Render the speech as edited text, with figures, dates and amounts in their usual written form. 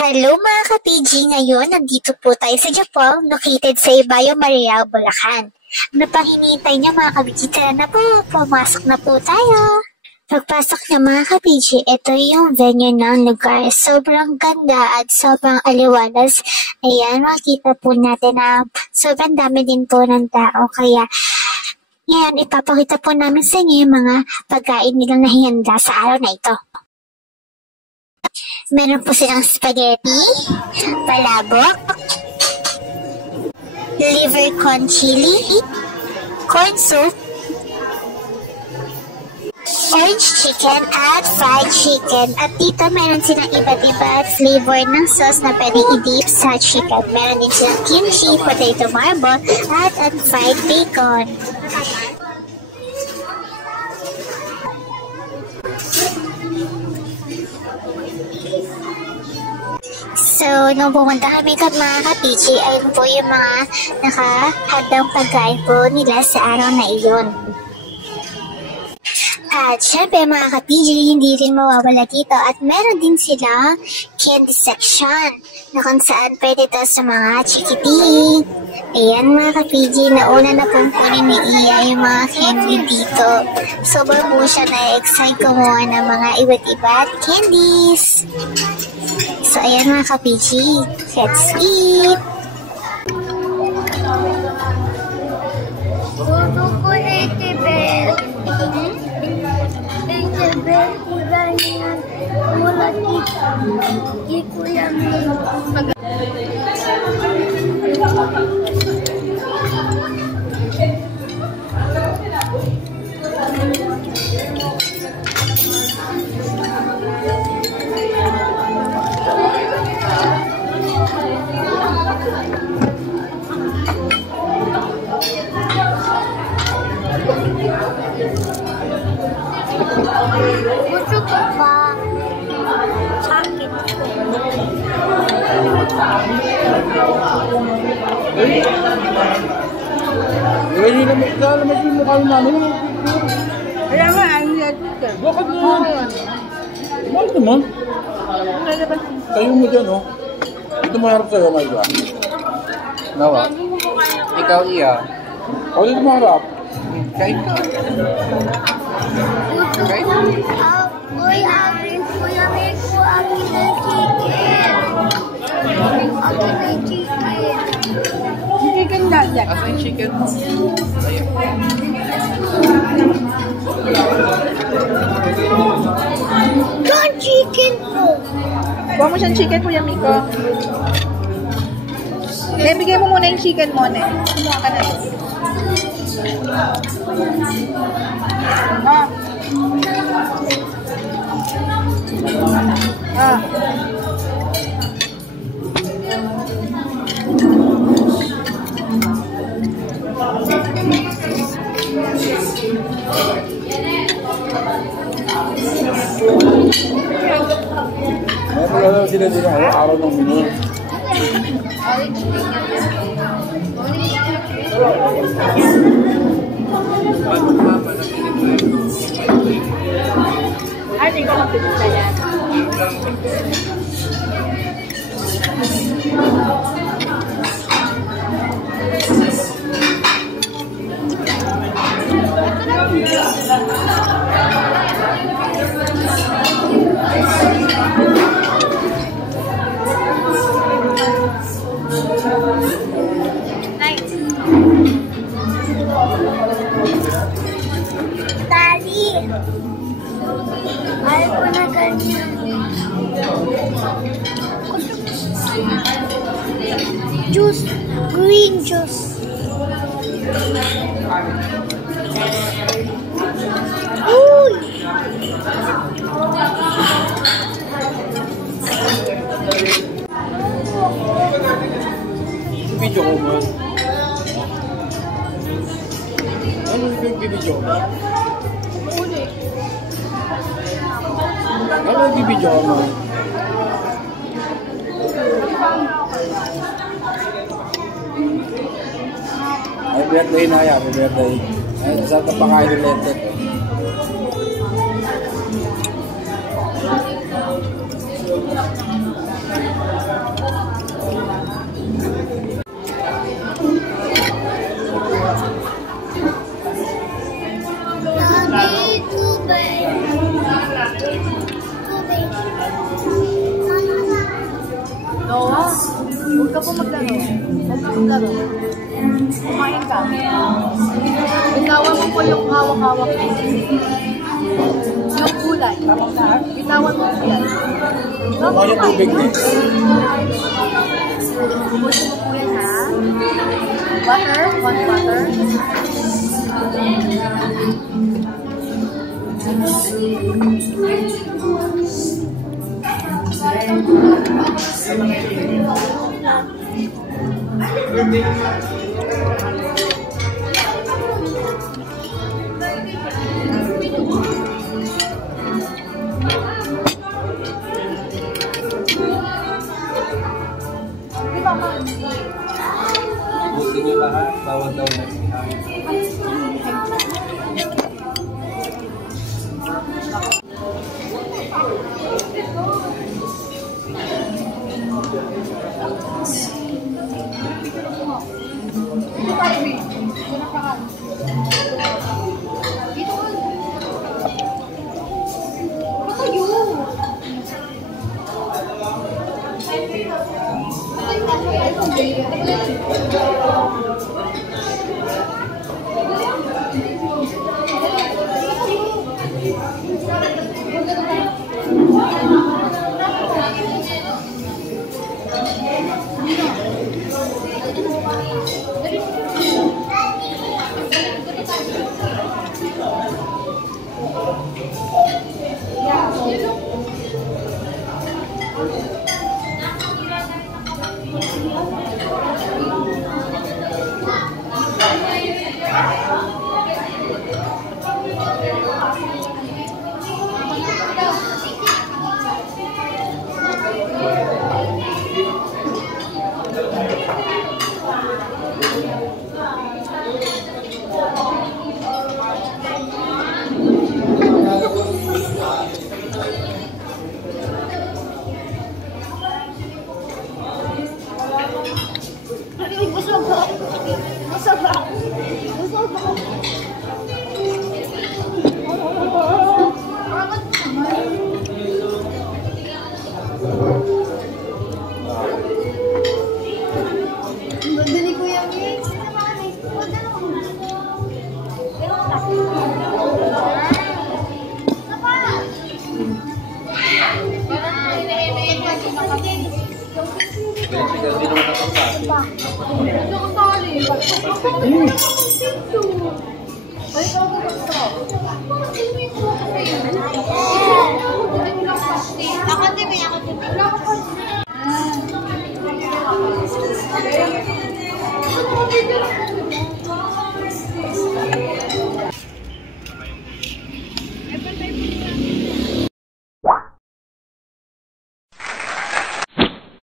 Hello mga ka-PG! Ngayon, nandito po tayo sa Japan, located sa Ibayo, Maria, Bulacan. Ano pang hinihintay niyo mga ka-PG? Tara na po, pumasok na po tayo! Pagpasok niyo mga ka-PG, ito yung venue ng lugar. Sobrang ganda at sobrang aliwalas. Ayan, makikita po natin na sobrang dami din po ng tao. Kaya, ngayon, ipapakita po namin sa inyo yung mga pagkain nilang nahihanda sa araw na ito. Meron po silang spaghetti, palabok, liver con chili, corn soup, orange chicken at fried chicken. At dito meron silang iba't iba flavor ng sauce na pwede i-dip sa chicken. Meron din silang kimchi, potato marble, at fried bacon. So, nung pumunta kami mga ka-PG, ayun po yung mga nakahandang pagkain po nila sa araw na iyon. At syempre mga ka-PG, hindi rin mawawala dito at meron din silang candy section na kung saan pwede ito sa mga chikiting. Ayan mga ka-PG, nauna na pong kunin ni Iya yung mga candy dito. Sobrang po siya na-excite kumuha ng mga iba't iba't candies. So, ayan mga ka-PG, let's eat! Gusto ko itibel. Itibel, ganyan. Wala kita. Di ko yan. Gusto ko pa. Sakit ko. Hindi na magkalamas yung mukha namin. Kaya nga, ayun yan. Bakit mo? Bakit mo? Tayo mo dyan, oh. Dito maharap sa'yo, Maika. Nawa? Ikaw, Iya. O, dito maharap. Kain ka. Okay? Kuya, may ko akin ng chicken. Akin ng chicken. Chicken lang yan. Asa yung chicken mo? Ayun. Yung chicken ko. Kuha mo siyang chicken, Kuya Miko. Bigay mo muna yung chicken mo, ne. Kumuha ka na. Meron sila din ang araw ng menu. Ay, hindi ko magpipita yan. Daddy. Ayaw ko na ganyan. Juice. Green juice. Uy! Video ko mo. Ano yung video ko? Ano yung video ko mo? Ay, birthday na yan, birthday. Ay, sa tapakain ulit. Tubig. Noah, huwag ka po maglaro. Huwag ka maglaro. Kumain ka. Bitawan mo po yung hawak-hawak mo. Yung gulay. Bitawan mo po yan. Ano yung tubig niya? Pusin mo po yan, ha? Butter. 1 butter. Gusto niyo lahat, bawal daw na siya. Ay,